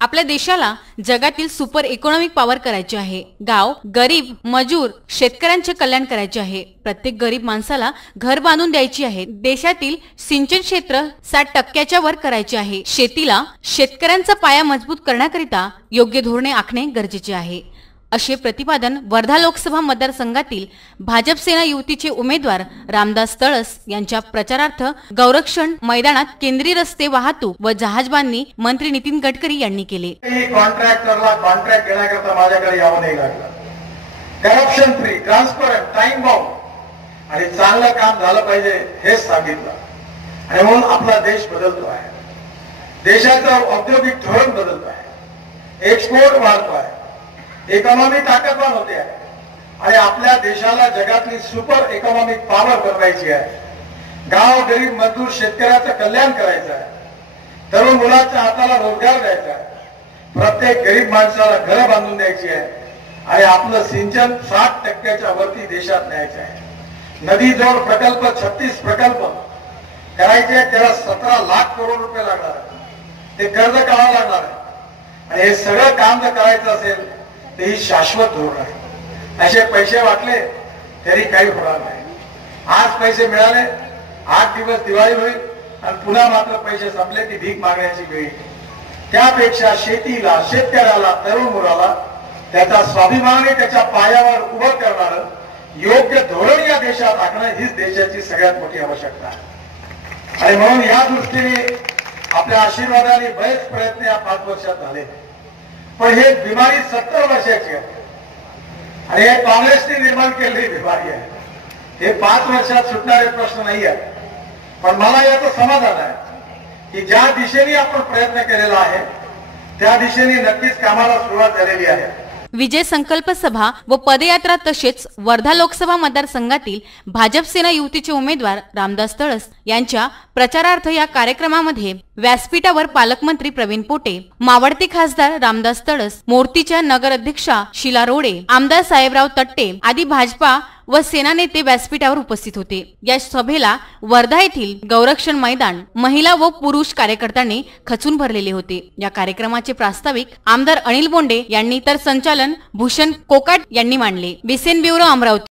आपल्या देशाला जगातील सुपर इकॉनॉमिक पॉवर करायचे आहे। गाव, गरीब, मजूर, शेतकऱ्यांचे कल्याण करायचे आहे। प्रत्येक गरीब माणसाला घर बांधून द्यायची आहे। देशातील सिंचन क्षेत्र 60% वर करायचे आहे। शेतीला शेतकऱ्यांचा पाया मजबूत करण्याकरिता योग्य धोरणे आखणे गरजेचे आहे, असे प्रतिपादन वर्धा लोकसभा मतदारसंघातील भाजप सेना युतीचे उमेदवार रामदास तळस यांच्या प्रचारार्थ गौरक्षण मैदानात केंद्रीय रस्ते वाहतूक व जहाजबांधणी मंत्री नितीन गडकरी यांनी केले। कॉन्ट्रॅक्टरला कॉन्ट्रॅक्ट घेण्याकरता माझ्याकडे यावं नाही लागलं। Corruption free, transparent, time bound आणि चांगलं काम झालं पाहिजे हेच सांगितलं आणि म्हणून आपला देश बदलतो आहे। देशाचं औद्योगिक धोरण बदलतो आहे, एक्सपोर्ट वाढतो आहे, इकॉनॉमी ताकदवान होते आहे आणि आपल्या देशाला जगातली सुपर इकॉनॉमिक पॉवर बनवायची आहे। गाव, गरीब, मजदूर, शेतकऱ्याचं कल्याण करायचं आहे। तरुण मुलाच्या हाताला रोजगार द्यायचा आहे। प्रत्येक गरीब माणसाला घर बांधून द्यायची आहे आणि आपलं सिंचन 60% वरती देशात न्यायचं आहे। नदी जोड प्रकल्प 36 प्रकल्प करायचे, त्याला 17 लाख करोड रुपये लागणार आहे। ते कर्ज काढावं लागणार आहे आणि हे सगळं काम जर करायचं असेल ते ही शाश्वत धोरण आहे। असे पैसे वाटले तरी काही होणार नाही। आज पैसे मिळाले, 8 दिवस दिवाळी होईल आणि पुन्हा मात्र पैसे संपले की भीक मागण्याची वेळ। त्यापेक्षा शेतीला, शेतकऱ्याला, तरुण मुलाला त्याचा स्वाभिमानी त्याच्या पायावर उभं करणारं योग्य धोरण या देशात आखणं हीच देशाची सगळ्यात मोठी आवश्यकता आहे। आणि म्हणून या दृष्टीने आपल्या आशीर्वादाने बरेच प्रयत्न या 5 वर्षात झाले, पण हे बिमारी 70 वर्षाची आहे आणि हे काँग्रेसने निर्माण केलेली बिमारी आहे। हे 5 वर्षात सुटणारे प्रश्न नाही आहेत। पण मला याचं समाधान आहे की ज्या दिशेने आपण प्रयत्न केलेला आहे त्या दिशेने नक्कीच कामाला सुरुवात झालेली आहे। विजय संकल्प सभा व पदयात्रा तसेच वर्धा लोकसभा मतदारसंघातील भाजप सेना युतीचे उमेदवार रामदास तळस यांच्या प्रचारार्थ या कार्यक्रमामध्ये व्यासपीठावर पालकमंत्री प्रवीण पोटे, मावळते खासदार रामदास तळस, मोर्तीच्या नगर अध्यक्षा शीला रोडे, आमदार साहेबराव तट्टे आदी भाजपा व सेना नेते व्यासपीठावर उपस्थित होते। या सभेला वर्धा येथील गौरक्षण मैदान महिला व पुरुष कार्यकर्त्यांनी खचून भरलेले होते। या कार्यक्रमाचे प्रास्ताविक आमदार अनिल बोंडे यांनी तर संचालन भूषण कोकाट यांनी मांडले। बिसेन ब्युरो अमरावती।